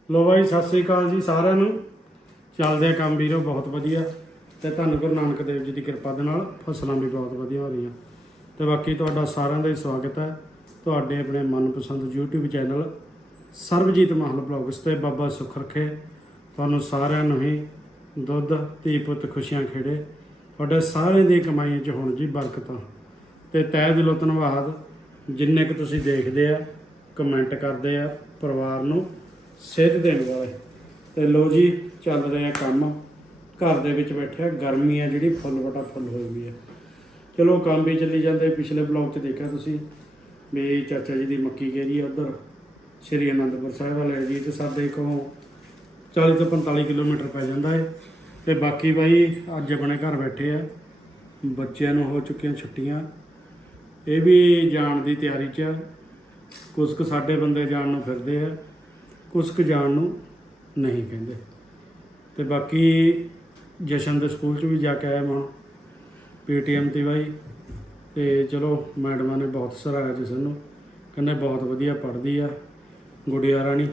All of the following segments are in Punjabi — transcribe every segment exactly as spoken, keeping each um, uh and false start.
लो भाई सत श्री अकाल जी सारिਆਂ ਨੂੰ ਚੱਲਦੇ ਆ ਕੰਮ ਵੀਰੋ ਬਹੁਤ ਵਧੀਆ ਤੇ ਧੰਨ ਗੁਰੂ ਨਾਨਕ ਦੇਵ ਜੀ ਦੀ ਕਿਰਪਾ ਦੇ ਨਾਲ ਫਸਲਾਂ ਵੀ ਬਹੁਤ ਵਧੀਆ ਹੋ ਰਹੀਆਂ ਤੇ ਬਾਕੀ ਤੁਹਾਡਾ ਸਾਰਿਆਂ ਦਾ ਹੀ ਸਵਾਗਤ ਹੈ ਤੁਹਾਡੇ ਆਪਣੇ ਮਨਪਸੰਦ YouTube channel Sarabjit Mahal blogs ਤੇ ਬਾਬਾ ਸੁੱਖ ਰੱਖੇ ਤੁਹਾਨੂੰ ਸਾਰਿਆਂ ਨੂੰ ਹੀ ਦੁੱਧ ਧੀ ਪੁੱਤ ਖੁਸ਼ੀਆਂ ਖੇੜੇ ਤੁਹਾਡੇ ਸਾਰਿਆਂ ਦੀ ਕਮਾਈ 'ਚ ਹੁਣ ਜੀ ਬਰਕਤਾਂ ਤੇ ਤਹਿ ਦਿਲੋਂ ਧੰਨਵਾਦ ਜਿੰਨੇ ਕਿ ਤੁਸੀਂ ਦੇਖਦੇ ਆ ਕਮੈਂਟ ਕਰਦੇ ਆ ਪਰਿਵਾਰ ਨੂੰ ਸੇਧ ਦੇਣ ਵਾਲੇ ਤੇ ਲੋ ਜੀ ਚੱਲ ਰਿਹਾ ਕੰਮ ਘਰ ਦੇ ਵਿੱਚ ਬੈਠਿਆ ਗਰਮੀ ਆ ਜਿਹੜੀ ਫੁੱਲ ਵਟਾ ਫੁੱਲ ਹੋਈ ਵੀ ਹੈ ਚਲੋ ਕੰਮ ਵੀ ਚੱਲੀ ਜਾਂਦੇ ਪਿਛਲੇ ਬਲੌਗ 'ਚ ਦੇਖਿਆ ਤੁਸੀਂ ਵੀ ਚਾਚਾ ਜੀ ਦੀ ਮੱਕੀ ਗੇਰੀ ਆ ਉੱਧਰ ਸ਼੍ਰੀ ਅਨੰਦਪੁਰ ਸਾਹਿਬ ਵਾਲੇ ਜੀ ਤੇ ਸਾਡੇ ਕੋਲੋਂ ਚਾਲੀ ਤੋਂ ਪੰਤਾਲੀ ਕਿਲੋਮੀਟਰ ਪੈ ਜਾਂਦਾ ਹੈ ਤੇ ਬਾਕੀ ਬਾਈ ਅੱਜ ਆਪਣੇ ਘਰ ਬੈਠੇ ਆ ਬੱਚਿਆਂ ਨੂੰ ਹੋ ਚੁੱਕੀਆਂ ਛੁੱਟੀਆਂ ਇਹ ਵੀ ਜਾਣ ਦੀ ਤਿਆਰੀ 'ਚ ਕੁਝ ਕੁ ਸਾਡੇ ਬੰਦੇ ਜਾਣ ਨੂੰ ਫਿਰਦੇ ਆ ਕੁਝ ਕੁ ਜਾਣ ਨੂੰ ਨਹੀਂ ਕਹਿੰਦੇ ਤੇ ਬਾਕੀ ਜਸ਼ਨ ਦੇ ਸਕੂਲ 'ਚ ਵੀ ਜਾ ਕੇ ਆਇਆ ਮੈਂ ਪੀਟੀਐਮ ਤੇ ਬਾਈ ਤੇ ਚਲੋ ਮੈਡਮਾਂ ਨੇ ਬਹੁਤ ਸਰਾਹਿਆ ਜਸ਼ਨ ਨੂੰ ਕਹਿੰਦੇ ਬਹੁਤ ਵਧੀਆ ਪੜ੍ਹਦੀ ਆ ਗੁੜੀਆ ਰਾਣੀ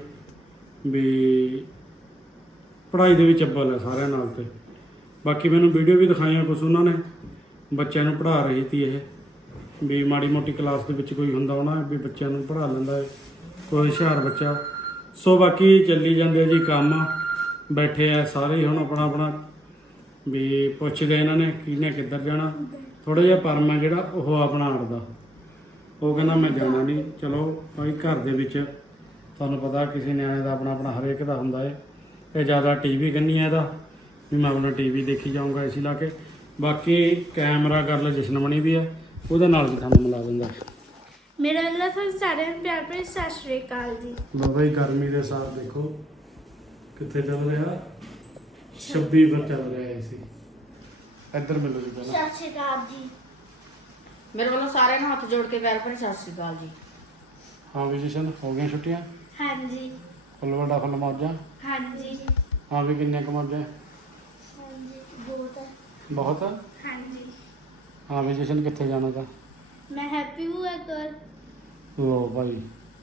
ਵੀ ਪੜ੍ਹਾਈ ਦੇ ਵਿੱਚ ਅੱਵਲ ਹੈ ਸਾਰਿਆਂ ਨਾਲ ਤੇ ਬਾਕੀ ਮੈਨੂੰ ਵੀਡੀਓ ਵੀ ਦਿਖਾਈਆਂ ਕੁਛ ਉਹਨਾਂ ਨੇ ਬੱਚਿਆਂ ਨੂੰ ਪੜ੍ਹਾ ਰਹੀ ਸੀ ਇਹ ਵੀ ਮਾੜੀ ਮੋਟੀ ਕਲਾਸ ਦੇ ਵਿੱਚ ਕੋਈ ਹੁੰਦਾ ਹੋਣਾ ਵੀ ਬੱਚਿਆਂ ਨੂੰ ਪੜ੍ਹਾ ਲੈਂਦਾ ਹੈ ਕੋਈ ਹੁਸ਼ਿਆਰ ਬੱਚਾ ਸੋ ਬਾਕੀ ਚੱਲੀ ਜਾਂਦੇ ਜੀ ਕੰਮ ਬੈਠੇ ਆ ਸਾਰੇ ਹੁਣ ਆਪਣਾ ਆਪਣਾ ਵੀ ਪੁੱਛਦੇ ਇਹਨਾਂ ਨੇ ਕਿਹਨੇ ਕਿੱਧਰ ਜਾਣਾ ਥੋੜ੍ਹਾ ਜਿਹਾ ਪਰਮ ਹੈ ਜਿਹੜਾ ਉਹ ਆਪਣਾ ਅੜਦਾ ਉਹ ਕਹਿੰਦਾ ਮੈਂ ਜਾਣਾ ਨਹੀਂ ਚਲੋ ਭਾਈ ਘਰ ਦੇ ਵਿੱਚ ਤੁਹਾਨੂੰ ਪਤਾ ਕਿਸੇ ਨਿਆਣੇ ਦਾ ਆਪਣਾ ਆਪਣਾ ਹਰੇਕ ਦਾ ਹੁੰਦਾ ਹੈ ਇਹ ਜ਼ਿਆਦਾ ਟੀ ਵੀ ਕੰਨੀ ਹੈ ਇਹਦਾ ਵੀ ਮੈਂ ਆਪਣਾ ਟੀ ਵੀ ਦੇਖੀ ਜਾਊਂਗਾ ਏਸੀ ਲਾ ਕੇ ਬਾਕੀ ਕੈਮਰਾ ਕਰ ਲੈ ਜਸ਼ਨ ਬਣੀ ਵੀ ਹੈ ਉਹਦੇ ਨਾਲ ਵੀ ਕੰਮ ਮਿਲਾ ਦਿੰਦਾ ਮੇਰਾ ਅੱਲਾ ਤੁਹਾਨੂੰ ਸਾਰਿਆਂ ਨੂੰ ਪਿਆਰ ਭਰੀ ਸਤਿ ਸ਼੍ਰੀ ਅਕਾਲ ਜੀ ਬਾਬਾ ਜੀ ਗਰਮੀ ਦੇ ਸਾਥ ਦੇਖੋ ਕਿੱਥੇ ਚੱਲ ਰਿਹਾ ਛੱਬੀ ਪਰ ਚੱਲ ਰਿਹਾ ਸੀ ਇੱਧਰ ਮਿਲੋ ਜੀ ਪਹਿਲਾਂ ਸਤਿ ਸ਼੍ਰੀ ਅਕਾਲ ਜੀ ਮੇਰੇ ਵੱਲੋਂ ਸਾਰਿਆਂ ਨੂੰ ਹੱਥ ਜੋੜ ਕੇ ਪਿਆਰ ਭਰੀ ਸਤਿ ਸ਼੍ਰੀ ਅਕਾਲ ਜੀ ਹਾਂ ਵੀ ਜਸ਼ਨ ਹੋ ਗਈਆਂ ਛੁੱਟੀਆਂ ਹਾਂਜੀ ਫੁੱਲ ਵੱਡਾ ਫੁੱਲ ਮੌਜਾਂ ਹਾਂਜੀ ਹਾਂ ਵੀ ਕਿੰਨੇ ਕੁ ਮੌਜਾਂ ਹਾਂਜੀ ਬਹੁਤ ਬਹੁਤ ਹਾਂਜੀ ਹਾਂ ਵੀ ਜਸ਼ਨ ਕਿੱਥੇ ਜਾਣਾ ਤਾਂ ਮੈਂ ਹੈਪੀ ਹੂੰ ਕਰ ਲੋ ਭਾਈ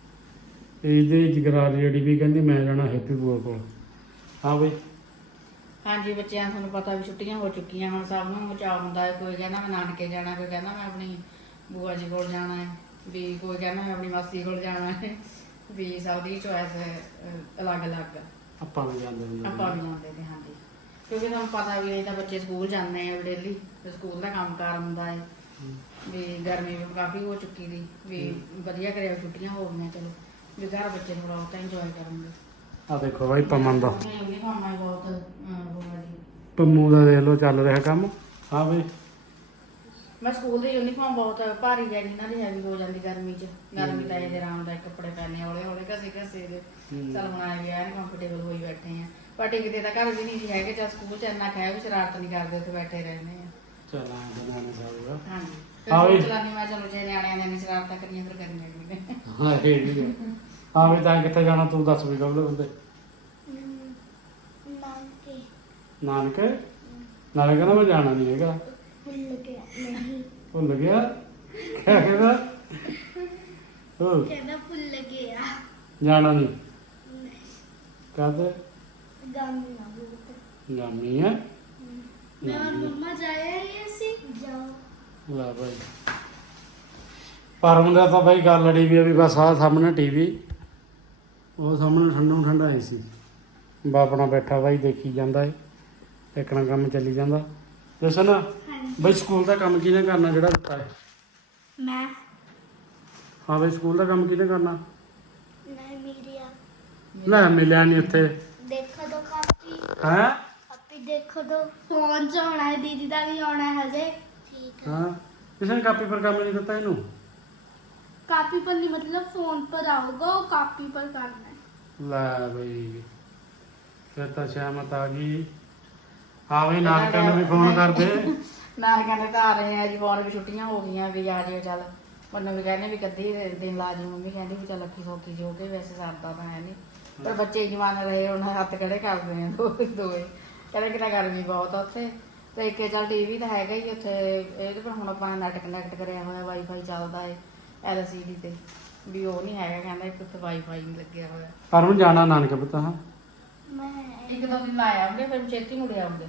ਇਹਦੇ ਜਗਰਾਜ ਜਿਹੜੀ ਵੀ ਕਹਿੰਦੀ ਮੈਂ ਜਾਣਾ ਹੈਪੀ ਬੂਆ ਕੋਲ ਹਾਂ ਬਈ ਹਾਂਜੀ ਬੱਚਿਆਂ ਨੂੰ ਤੁਹਾਨੂੰ ਪਤਾ ਵੀ ਛੁੱਟੀਆਂ ਹੋ ਚੁੱਕੀਆਂ ਹੁਣ ਸਭ ਨੂੰ ਚਾਅ ਹੁੰਦਾ ਹੈ ਕੋਈ ਕਹਿੰਦਾ ਮੈਂ ਨਾਨਕੇ ਜਾਣਾ ਕੋਈ ਕਹਿੰਦਾ ਮੈਂ ਆਪਣੀ ਬੂਆ ਜੀ ਕੋਲ ਜਾਣਾ ਹੈ ਵੀ ਕੋਈ ਕਹਿੰਦਾ ਮੈਂ ਆਪਣੀ ਮਾਸੀ ਕੋਲ ਜਾਣਾ ਹੈ ਵੀ ਸਭ ਦੀ ਚੋਇਸ ਅਲੱਗ ਅਲੱਗ ਆ ਆਪਾਂ ਵੀ ਜਾਂਦੇ ਹੁੰਦੇ ਆਪਾਂ ਵੀ ਜਾਂਦੇ ਤੇ ਹਾਂਜੀ ਕਿਉਂਕਿ ਤੁਹਾਨੂੰ ਪਤਾ ਵੀ ਇਹ ਤਾਂ ਬੱਚੇ ਸਕੂਲ ਜਾਂਦੇ ਆ ਡੇਲੀ ਤੇ ਸਕੂਲ ਦਾ ਕੰਮ ਕਾਰ ਹੁੰਦਾ ਹੈ ਵੀ ਗਰਮੀ ਵੀ ਕਾਫੀ ਹੋ ਚੁੱਕੀ ਦੀ ਵੀ ਵਧੀਆ ਕਰਿਆ ਛੁੱਟੀਆਂ ਹੋ ਗਈਆਂ ਚਲੋ ਵੀ ਘਰ ਬੱਚੇ ਥੋੜਾ ਬਹੁਤਾ ਇੰਜੋਏ ਕਰਨਗੇ ਆ ਦੇਖੋ ਭਾਈ ਪਮਨ ਦਾ ਯੂਨੀਫਾਰਮ ਹੈ ਬਹੁਤ ਬੂਆ ਜੀ ਪੰਮੂ ਦਾ ਦੇਖ ਲਓ ਚੱਲ ਰਿਹਾ ਕੰਮ ਹਾਂ ਬਈ ਮੈਂ ਸਕੂਲ ਦੀ ਯੂਨੀਫਾਰਮ ਬਹੁਤ ਭਾਰੀ ਹੈ ਇਹਨਾਂ ਦੀ ਹੈਵੀ ਹੋ ਜਾਂਦੀ ਗਰਮੀ 'ਚ ਗਰਮੀ ਤਾਂ ਇਹਦੇ ਆਰਾਮਦਾਇਕ ਕੱਪੜੇ ਪਹਿਨੇ ਹੌਲੇ ਹੌਲੇ ਘਸੇ ਘਸੇ ਦੇ ਚੱਲ ਹੁਣ ਆਏ ਵੀ ਐਨ ਕੰਫਰਟੇਬਲ ਹੋਈ ਬੈਠੇ ਆ ਪਰ ਟਿਕਦੇ ਤਾਂ ਘਰ ਵੀ ਨਹੀਂ ਸੀ ਹੈਗੇ ਚੱਲ ਸਕੂਲ 'ਚ ਇੰਨਾ ਖਾਇਆ ਵੀ ਸ਼ਰਾਰਤ ਨਹੀਂ ਕਰਦੇ ਉੱਥੇ ਬੈਠੇ ਰਹਿੰਦੇ ਆ ਚੱਲ ਆਂ ਬਣਾਣੇ ਜਾਊਗਾ ਹਾਂਜੀ ਹਾਂ ਵੀ। ਫਿਰ ਚਲਾਨੀ ਮੈਂ ਚਲੋ ਜੇ ਨਿਆਣਿਆਂ ਨੇ ਨਹੀਂ ਸ਼ਰਾਰਤਾਂ ਕਰੀਆਂ ਫਿਰ ਕਰਨੀਆਂ ਵੀ ਨੇ ਹਾਂ ਇਹ ਵੀ ਹੈ ਹਾਂ ਵੀ ਤਾਂ ਕਿੱਥੇ ਜਾਣਾ ਤੂੰ ਦੱਸ ਵੀ ਕਬਲੇ ਬੰਦੇ ਨਾਨਕੇ ਨਾਨਕੇ ਨਾਲੇ ਕਹਿੰਦਾ ਮੈਂ ਜਾਣਾ ਨਹੀਂ ਹੈਗਾ ਭੁੱਲ ਗਿਆ ਨਹੀਂ ਭੁੱਲ ਗਿਆ ਕਿਆ ਕਹਿੰਦਾ ਹੋ ਕਹਿੰਦਾ ਭੁੱਲ ਗਿਆ ਜਾਣਾ ਨਹੀਂ ਕਾਹਦੇ ਗਾਮੀ ਨਾ ਬਹੁਤ ਗਾਮੀ ਹੈ ਮੈਂ ਔਰ ਮੰਮਾ ਜਾਇਆ ਹੀ ਅਸੀਂ ਜਾਓ ਲੈ ਭਾਈ ਪਰਮ ਦਾ ਤਾਂ ਭਾਈ ਗੱਲ ਲੜੀ ਵੀ ਆ ਵੀ ਬਸ ਆਹ ਸਾਹਮਣੇ ਟੀਵੀ ਉਹ ਸਾਹਮਣੇ ਠੰਡਾ ਠੰਡਾ ਆਈ ਸੀ ਬਾ ਆਪਣਾ ਬੈਠਾ ਭਾਈ ਦੇਖੀ ਜਾਂਦਾ ਏ ਇੱਕਣਾ ਕੰਮ ਚੱਲੀ ਜਾਂਦਾ ਜਸ਼ਨ ਹਾਂਜੀ ਬਈ ਸਕੂਲ ਦਾ ਕੰਮ ਕਿਹਨੇ ਕਰਨਾ ਜਿਹੜਾ ਦਿੱਤਾ ਹੈ ਮੈਂ ਹਾਂ ਬਈ ਸਕੂਲ ਦਾ ਕੰਮ ਕਿਹਨੇ ਕਰਨਾ ਨਹੀਂ ਮੀਡੀਆ ਲੈ ਮਿਲਿਆ ਨਹੀਂ ਉੱਥੇ ਦੇਖੋ ਦੋ ਕਾਪੀ ਹੈ ਕਾਪੀ ਦੇਖੋ ਦੋ ਫੋਨ 'ਚ ਆਉਣਾ ਹੈ ਦੀਦੀ ਦਾ ਵੀ ਆਉਣਾ ਹੈ ਹਜੇ ਠੀਕ ਹੈ ਹਾਂ ਕਿਸੇ ਨੇ ਕਾਪੀ ਪਰ ਕੰਮ ਨਹੀਂ ਦਿੱਤਾ ਇਹਨੂੰ कापी पर नहीं मतलब फोन पर आओगे और कापी पर करना है ਲੈ ਬਈ ਫਿਰ ਤਾਂ ਸ਼ਾਮਤ ਆ ਗਈ ਹਾਂ ਬਈ ਨਾਨਕਿਆਂ ਨੂੰ ਵੀ ਫੋਨ ਕਰਦੇ ਨਾਨਕਿਆਂ ਦੇ ਤਾਂ ਆ ਰਹੇ ਆ ਜੀ ਬੋਲ ਵੀ ਛੁੱਟੀਆਂ ਹੋ ਗਈਆਂ ਵੀ ਆ ਜਿਓ ਚੱਲ ਮੈਨੂੰ ਵੀ ਕਹਿੰਦੇ ਵੀ ਕੱਦੀ ਦਿਨ ਲਾ ਜੀ ਮੰਮੀ ਕਹਿੰਦੀ ਵੀ ਚੱਲ ਅੱਖੀ ਸੌਖੀ ਜੋ ਕੇ ਵੈਸੇ ਸਰਦਾ ਤਾਂ ਹੈ ਨਹੀਂ ਪਰ ਬੱਚੇ ਜਵਾਨ ਰਹੇ ਉਹਨਾਂ ਹੱਥ ਖੜੇ ਕਰਦੇ ਆ ਦੋ ਦੋਏ ਕਹਿੰਦੇ ਕਿਤਾ ਗਰਮੀ ਬਹੁਤ ਆ ਉੱਥੇ ਤੇ ਇੱਕ ਚੱਲ ਟੀਵੀ ਤਾਂ ਹੈਗਾ ਹੀ ਉੱਥੇ ਇਹਦੇ ਪਰ ਹੁਣ ਆਪਾਂ ਨੈਟ ਕਨੈਕਟ ਕਰਿਆ ਹੋਇਆ ਵਾਈਫਾਈ ਚੱਲਦਾ ਏ ਐਲ ਸੀ ਡੀ ਤੇ ਵੀ ਉਹ ਨਹੀਂ ਹੈਗਾ, ਕਹਿੰਦਾ ਇੱਕ ਉੱਥੇ ਵਾਈਫਾਈ ਨਹੀਂ ਲੱਗਿਆ ਹੋਇਆ। ਪਰ ਹੁਣ ਜਾਣਾ ਨਾਨਕੇ ਪਤਾ ਹਾਂ ਮੈਂ ਇੱਕ ਦੋ ਦਿਨ ਲਾਇਆ ਆਉਂਗੇ ਫਿਰ ਛੇਤੀ ਮੁੜ ਆਉਂਗੇ।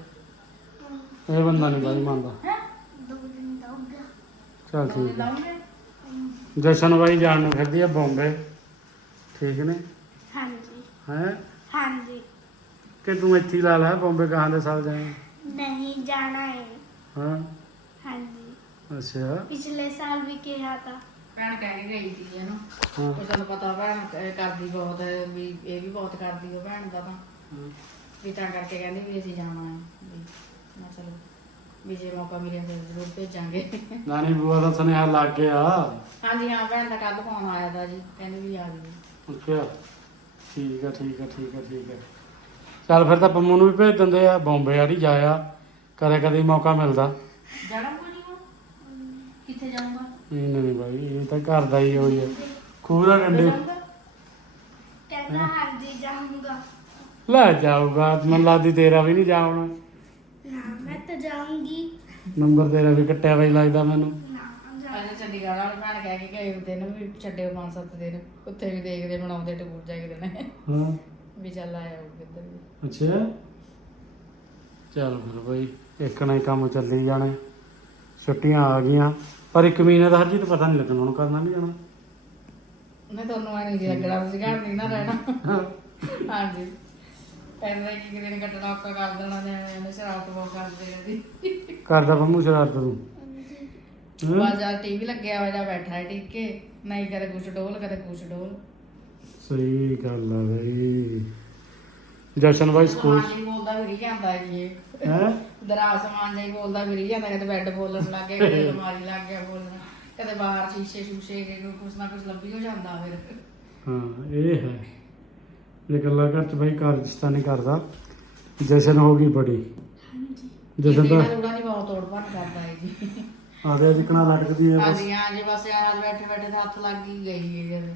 ਇਹ ਬੰਦਾ ਨਹੀਂ ਬਾਈ ਮੰਨਦਾ। ਹੈ ਦੋ ਦਿਨ ਦਾ ਹੋ ਗਿਆ। ਚੱਲ ਦੋ ਦਿਨ ਠੀਕ ਹੈ। ਲਾਉਂਗੇ। ਜਸ਼ਨ ਬਾਈ ਜਾਣ ਨੂੰ ਫਿਰਦੀ ਆ ਬੰਬੇ, ਠੀਕ ਨੇ ਹਾਂਜੀ ਹੈ ਹਾਂਜੀ। ਕਿ ਤੂੰ ਇੱਥੇ ਹੀ ਲਾ ਲੈ, ਬੰਬੇ ਕਹਾਂ ਦੇ ਸਾਲ ਜਾਏ। नहीं जाना है। ਹਾਂ हाँ जी ਅੱਛਾ पिछले साल भी किया था। ਭੈਣ ਕਹਿ ਕੇ ਗਈ ਸੀ ਇਹਨੂੰ, ਹਾਂ ਉਹ ਤੁਹਾਨੂੰ ਪਤਾ ਭੈਣ ਅਹ ਕਰਦੀ ਬਹੁਤ ਹੈ, ਵੀ ਇਹ ਵੀ ਬਹੁਤ ਕਰਦੀ ਉਹ ਭੈਣ ਦਾ ਤਾਂ, ਵੀ ਤਾਂ ਕਰਕੇ ਕਹਿੰਦੀ ਵੀ ਅਸੀਂ ਜਾਣਾ ਹੈ। ਵੀ ਮੈਂ ਚਲੋ ਵੀ ਜੇ ਮੌਕਾ ਮਿਲਿਆ ਫਿਰ ਜ਼ਰੂਰ ਭੇਜਾਂਗੇ। ਨਾਨੀ ਬੂਆ ਦਾ ਸੁਨੇਹਾ ਲੱਗ ਗਿਆ। ਹਾਂਜੀ ਹਾਂ, ਭੈਣ ਦਾ ਕੱਲ ਫੋਨ ਆਇਆ ਦਾ ਜੀ, ਕਹਿੰਦੇ ਵੀ ਆ ਗਈ। ਅੱਛਾ ਠੀਕ ਆ ਠੀਕ ਆ ਠੀਕ ਆ ਠੀਕ ਆ। ਚੱਲ ਫਿਰ ਤਾਂ ਪੰਮੂ ਨੂੰ ਵੀ ਭੇਜ ਦਿੰਦੇ ਆ ਬੰਬੇ ਯਾਰੀ ਜਾਇਆ, ਕਦੇ ਕਦੇ ਮੌਕਾ ਮਿਲਦਾ। ਜਾਣਾ ਕੋਈ ਨਹੀਂ, ਕਿੱਥੇ ਜਾਊਂਗਾ? ਨਹੀਂ ਨਹੀਂ ਬਾਈ ਇਹ ਤਾਂ ਘਰ ਦਾ ਹੀ ਹੋਈ ਹੈ, ਖੂਹ ਦਾ ਕੰਡੇ कहना हाँ जी जाऊंगा। ਲੈ ਜਾਊਗਾ। ਮੈਨੂੰ ਲੱਗਦੀ ਤੇਰਾ ਵੀ ਨਹੀਂ ਜਾਉਣਾ, ना मैं तो जाऊंगी। ਨੰਬਰ ਤੇਰਾ ਵੀ ਕੱਟਿਆ ਬਾਈ ਲੱਗਦਾ ਮੈਨੂੰ। ना जा- ਅੱਜ ਚੰਡੀਗੜ੍ਹ ਵਾਲੇ ਭੈਣ ਕਹਿ ਕੇ ਗਏ ਹੁੰਦੇ ਨੇ ਵੀ ਛੱਡਿਓ ਪੰਜ ਸੱਤ ਦਿਨ, ਉੱਥੇ ਵੀ ਦੇਖਦੇ ਬਣਾਉਂਦੇ ਟੂਰ ਜਾਈਦੇ ਨੇ, ਹਾਂ ਵੀ ਚੱਲ ਆਇਆ ਉਹ ਇੱਧਰ ਵੀ। ਅੱਛਾ ਚੱਲ ਫਿਰ ਬਾਈ ਇੱਕ ਨਾ ਹੀ ਕੰਮ ਚੱਲੀ ਜਾਣੇ। ਛੁੱਟੀਆਂ ਆ ਗਈਆਂ ਪਰ ਇੱਕ ਮਹੀਨੇ ਦਾ ਹਰਜੀਤ ਪਤਾ ਨਹੀਂ ਲੱਗਣਾ ਹੁਣ ਕਰਨਾ ਨਹੀਂ ਜਾਣਾ। ਉਹਨੇ ਤੁਹਾਨੂੰ ਐ ਨਹੀਂ ਜੀ ਲੱਗਣਾ, ਤੁਸੀਂ ਘਰ ਨਹੀਂ ਨਾ ਰਹਿਣਾ। ਹਾਂ ਹਾਂਜੀ ਕਹਿੰਦੇ ਕਿ ਦਿਨ ਕੱਟਣਾ ਔਖਾ ਕਰ ਦੇਣਾ, ਜਿਵੇਂ ਸ਼ਰਾਰਤ ਬਹੁਤ ਕਰਦੇ ਆ ਜੀ। ਕਰਦਾ ਪੰਮੂ ਸ਼ਰਾਰਤ ਤੂੰ। ਹਮ? ਬਾਜ਼ਾਰ ਟੀਵੀ ਲੱਗਿਆ ਹੋਇਆ ਜਾਂ ਬੈਠਾ ਹੈ ਟਿਕ ਕੇ, ਨਹੀਂ ਕਦੇ ਕੁਛ ਡੋਲ ਕਦੇ ਕੁਛ ਡੋਲ। ਸਹੀ ਗੱਲ ਆ ਬਈ। ਜਸ਼ਨ ਬਾਈ ਸਕੂਲ ਸਮਾਨ ਹੀ ਬੋਲਦਾ ਫਿਰੀ ਜਾਂਦਾ ਜੀ ਇਹ। ਹੈ ਦਰਾ ਸਮਾਨ ਜਾਈ ਬੋਲਦਾ ਫਿਰੀ ਜਾਂਦਾ, ਕਦੇ ਬੈੱਡ ਬੋਲਣ ਲੱਗ ਗਿਆ, ਕਦੇ ਅਲਮਾਰੀ ਲੱਗ ਗਿਆ ਬੋਲਣ, ਕਦੇ ਬਾਹਰ ਸ਼ੀਸ਼ੇ ਸ਼ੂਸ਼ੇ ਕੇ ਕੁਛ ਨਾ ਕੁਛ ਲੱਭੀ ਹੋ ਜਾਂਦਾ ਫਿਰ। ਹਾਂ ਇਹ ਹੈ ਇਹ ਗੱਲਾਂ ਘਰ ਚ ਬਾਈ ਕਾਰਜਸਤਾਨ ਨਹੀਂ ਕਰਦਾ। ਜਸ਼ਨ ਹੋ ਗਈ ਬੜੀ। ਜਸ਼ਨ ਤਾਂ ਥੋੜਾ ਨਹੀਂ ਬਹੁਤ ਤੋੜ ਭੰਨ ਕਰਦਾ ਹੈ ਜੀ। ਆਦੇ ਜਿਕਣਾ ਲਟਕਦੀ ਹੈ ਬਸ। ਹਾਂਜੀ ਹਾਂ ਜੀ, ਬਸ ਯਾਰ ਬੈਠੇ ਬੈਠੇ ਤਾਂ ਹੱਥ ਲੱਗ ਹੀ ਗਈ ਹੈ ਇਹਦੇ।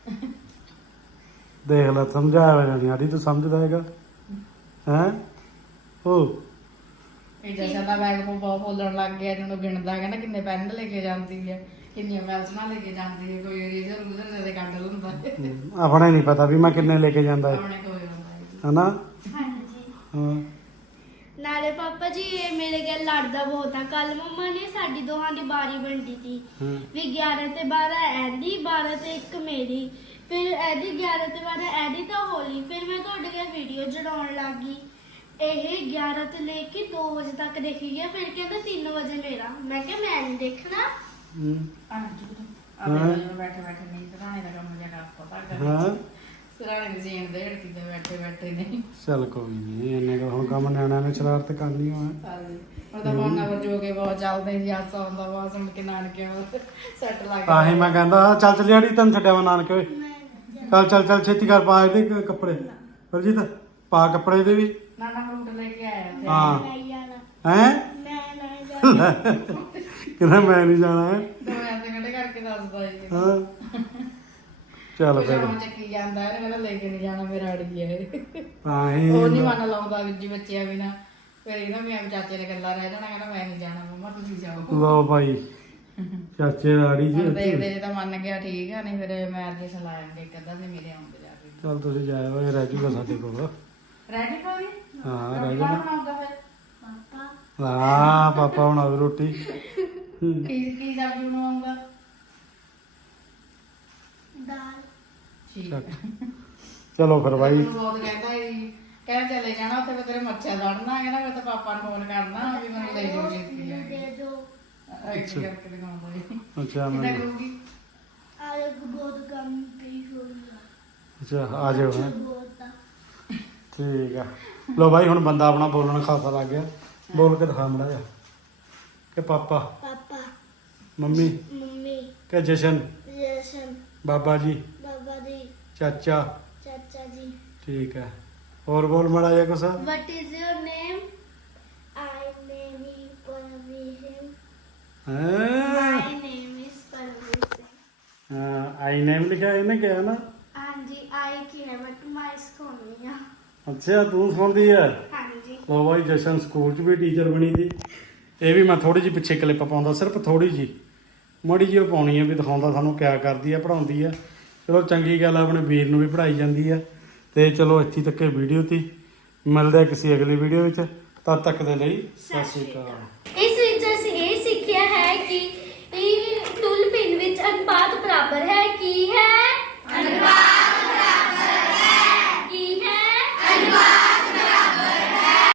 ਦੇਖ ਲੈ ਸਮਝਾਇਆ ਹੋਇਆ ਨਹੀਂ ਆਦੀ ਤੂੰ ਸਮਝਦਾ ਹੈਗਾ ਹੈ ਉਹ ਇਹ ਜੈਸਾ ਦਾ ਬੈਗ ਕੋ ਬਹੁਤ ਫੋਲਣ ਲੱਗ ਗਿਆ, ਜਦੋਂ ਗਿਣਦਾ ਕਹਿੰਦਾ ਕਿੰਨੇ ਪੈਨ ਲੈ ਕੇ ਜਾਂਦੀ ਹੈ, ਕਿੰਨੀਆਂ ਪੈਨਸਲਾਂ ਲੈ ਕੇ ਜਾਂਦੀ ਹੈ, ਕੋਈ ਇਰੇਜ਼ਰ ਉਜ਼ਰ ਦੇ ਕੱਢ ਲੈਂਦਾ ਹੈ। ਆਪਣਾ ਹੀ ਨਹੀਂ ਪਤਾ ਵੀ ਮੈਂ ਕਿੰਨੇ ਲੈ ਕੇ ਜਾਂਦਾ ਹੈ ਆਪਣੇ ਕੋਲ ਹੁੰਦਾ ਹੈ ਜੀ। ਹਨਾ। हाँ जी ਹਾਂ ਨਾਲੇ ਪਾਪਾ ਜੀ ਇਹ ਮੇਰੇ ਗੱਲ ਲੜਦਾ ਬਹੁਤ ਆ। ਕੱਲ ਮੰਮਾ ਨੇ ਸਾਡੀ ਦੋਹਾਂ ਦੀ ਬਾਰੀ ਵੰਡੀ ਤੀ ਹਾਂ ਵੀ ਗਿਆਰਾਂ ਤੇ ਬਾਰਾਂ ਇਹਦੀ, ਬਾਰਾਂ ਤੇ ਇੱਕ ਮੇਰੀ, ਫਿਰ ਇਹਦੀ ਗਿਆਰਾਂ ਤੇ ਬਾਰਾਂ ਇਹਦੀ ਤਾਂ ਹੋਲੀ। ਫਿਰ ਮੈਂ ਤੁਹਾਡੇ ਨਾਲ ਵੀਡੀਓ ਜੜਾਉਣ ਲੱਗ ਗਈ। ਇਹ ਗਿਆਰਾਂ ਤੋਂ ਲੈ ਕੇ ਦੋ ਵਜੇ ਤੱਕ ਦੇਖੀ ਗਿਆ, ਫਿਰ ਕਹਿੰਦਾ ਤਿੰਨ ਵਜੇ ਮੇਰਾ। ਮੈਂ ਕਿਹਾ ਮੈਂ ਨਹੀਂ ਦੇਖਣਾ। ਹਮ, ਹਾਂਜੀ ਆਪਣੇ ਜਦੋਂ ਬੈਠੇ ਬੈਠੇ ਨਹੀਂ ਸਰਾਣੇ ਦਾ ਕੰਮ ਜਿਹਾ ਕਰ ਪਤਾ ਕਰ ਹਾਂ ਸਰਾਣੇ ਦੀ ਜੀਣ ਦੇ ਹੜਕੀ ਤੇ ਬੈਠੇ ਬੈਠੇ ਨਹੀਂ। ਚੱਲ ਕੋਈ ਨਹੀਂ ਇੰਨੇ ਕੁ ਹੁਣ ਕੰਮ ਨਿਆਣਿਆਂ ਨੇ ਸ਼ਰਾਰਤ ਕਰਨੀ ਹੋਏ। ਹਾਂਜੀ ਹੁਣ ਤਾਂ ਫੋਨਾਂ ਪਰ ਜੋ ਕੇ ਬਹੁਤ ਚੱਲਦੇ ਜੀ, ਹਾਸਾ ਹੁੰਦਾ ਬਹੁਤ ਸੁਣ ਕੇ ਨਾਨਕਿਆਂ ਸੈੱਟ ਲੱਗ ਤਾਂ ਹੀ ਮੈਂ ਕਹਿੰਦਾ ਚੱਲ ਚੱਲ ਜਿਹੜੀ ਤੈਨੂੰ ਛੱਡਿਆ ਵਾ ਨਾਨਕੇ ਓਏ। ਚੱਲ ਚੱਲ ਚੱਲ ਛੇਤੀ ਕਰ ਪਾ ਇਹਦੇ ਕ- ਕੱਪੜੇ ਹਰਜੀਤ ਪਾ ਕੱਪੜੇ ਇਹਦੇ ਵੀ। ਨਾਨਾ ਫਰੂਟ ਲੈ ਕੇ ਆਇਆ ਉੱਥੇ। ਹਾਂ ਨਹੀਂ ਜਾਣਾ, ਹੈ ਮੈਂ ਨਹੀਂ ਜਾਣਾ। ਕਹਿੰਦਾ ਮੈਂ ਨਹੀਂ ਜਾਣਾ ਹੈ। ਦੋ ਹਜ਼ਾਰ ਦੇ ਕੱਢੇ ਕਰਕੇ ਦੱਸਦਾ ਜੀ। ਹਾਂ ਚੱਲ ਫਿਰ ਪਜਾਮਾ ਚੱਕੀ ਜਾਂਦਾ ਇਹਨੇ ਕਹਿੰਦਾ ਲੈ ਕੇ ਨਹੀਂ ਜਾਣਾ, ਮੇਰਾ ਅੜੀ ਹੈ ਇਹ। ਤਾਂ ਹੀ ਉਹ ਨਹੀਂ ਮਨ ਲਾਉਂਦਾ ਵੀ ਜੀ ਬੱਚਿਆਂ ਬਿਨਾ। ਫਿਰ ਇਹਨਾਂ ਵੀ ਐਵੇਂ ਚਾਚੇ ਨੇ ਗੱਲਾਂ ਰਹਿ ਜਾਣਾ, ਕਹਿੰਦਾ ਮੈਂ ਨਹੀਂ ਜਾਣਾ ਮੰਮਾ ਤੁਸੀਂ ਜਾਓ। ਲੋ ਭਾਈ ਚਾਚੇ ਆੜੀ ਹੁਣ ਜੀ ਦੇਖਦੇ ਜੇ ਤਾਂ ਮੰਨ ਗਿਆ ਠੀਕ ਆ, ਨਹੀਂ ਫਿਰ ਮੈਂ ਅੱਗੇ ਸਲਾਹਾਂਗੇ ਇੱਕ ਅੱਧਾ ਨੇ ਮੇਰੇ ਆਉਂਦੇ ਜਾ ਕੇ। ਚੱਲ ਤੁਸੀਂ ਜਾਇਓ ਇਹ ਰਹਿ ਜੂਗਾ ਸਾਡੇ ਕੋਲ। ਰੈਡੀ ਕੋਈ ਹਾਂ ਰਹਿ ਕੌਣ ਜਾਣਾ। ਬਣਾਉਂਦਾ ਫਿਰ? ਪਾਪਾ ਹਾਂ ਪਾਪਾ ਬਣਾਵੇ ਰੋਟੀ। ਕੀ ਕੀ ਸਬਜ਼ੀ ਬਣਾਉਂਗਾ? ਦਾਲ। ਠੀਕ ਹੈ। ਚਲੋ ਫਿਰ ਭਾਈ ਮੈਨੂੰ ਬਹੁਤ ਕਹਿੰਦਾ ਜੀ, ਕਹਿੰਦਾ ਚਲੇ ਜਾਣਾ ਉੱਥੇ ਫਿਰ ਤੇਰੇ ਮੱਛਰ ਦੜਨਾ, ਕਹਿੰਦਾ ਮੈਂ ਤਾਂ ਪਾਪਾ ਨੂੰ ਫੋਨ ਕਰਨਾ ਵੀ ਮੈਨੂੰ ਲੈ ਜਾਓ ਛੇਤੀ ਆ ਕੇ। ਦੇ ਜੋ ਐਕਚੁਅਲੀ ਕਰਕੇ ਦਿਖਾਉਂਦਾ ਜੀ। ਅੱਛਾ ਕਿੱਦਾਂ ਮੈਂ ਕਰੂਗੀ? ਆਲੂ ਬਹੁਤ ਕੰਮ ਪਈ ਹੋਈ ਆ। ਅੱਛਾ ਆ ਜਾਓ ਹੈਂ। ਬਹੁਤ ਆ। ਠੀਕ ਆ ਲੋ ਭਾਈ ਹੁਣ ਬੰਦਾ ਆਪਣਾ ਬੋਲਣ ਖਾਸਾ ਲੱਗ ਗਿਆ। ਬੋਲ ਕੇ ਦਿਖਾ ਮੜਾ ਜਾ ਕਿ ਪਾਪਾ ਪਾਪਾ ਮੰਮੀ ਮੰਮੀ ਕਿ ਜਸ਼ਨ ਜਸ਼ਨ ਬਾਬਾ ਜੀ ਬਾਬਾ ਜੀ ਚਾਚਾ। ਚਾਚਾ ਜੀ। ਠੀਕ ਹੈ ਹੋਰ ਬੋਲ ਮੜਾ ਜਾ ਕੁਛ। What is your name? I name is Parveen. ਹਾਂ My name is Parveen. ਆਈ ਨੇਮ ਲਿਖਿਆ ਇਹਨੇ ਕਿਹਾ ਨਾ। ਹਾਂਜੀ ਆਈ ਕੀ ਹੈ ਬਟ ਮੈਂ ਇਸਕੋ ਨਹੀਂ ਆ। ਅੱਛਾ ਤੂੰ ਸੁਣਦੀ ਹੈ। ਹਾਂਜੀ ਲੋ ਭਾਈ ਜਸ਼ਨ ਸਕੂਲ 'ਚ ਵੀ ਟੀਚਰ ਬਣੀ ਸੀ। ਇਹ ਵੀ ਮੈਂ ਥੋੜੀ ਜਿਹੀ ਪਿੱਛੇ ਕਲਿੱਪ ਪਾਉਂਦਾ ਸਿਰਫ ਥੋੜੀ ਜਿਹੀ ਮਾੜੀ ਜਿਹੀ ਉਹ ਪਾਉਣੀ ਆ ਵੀ ਦਿਖਾਉਂਦਾ ਸਾਨੂੰ ਕਿਆ ਕਰਦੀ ਆ, ਪੜ੍ਹਾਉਂਦੀ ਆ। ਚਲੋ ਚੰਗੀ ਗੱਲ ਆ, ਆਪਣੇ ਵੀਰ ਨੂੰ ਵੀ ਪੜ੍ਹਾਈ ਜਾਂਦੀ ਆ। ਤੇ ਚਲੋ ਇੱਥੇ ਤੱਕ ਵੀਡੀਓ ਤੀ, ਮਿਲਦੇ ਆ ਕਿਸੇ ਅਗਲੀ ਵੀਡੀਓ ਵਿੱਚ। ਤਦ ਤੱਕ ਦੇ ਲਈ ਸਤਿ ਸ਼੍ਰੀ ਅਕਾਲ।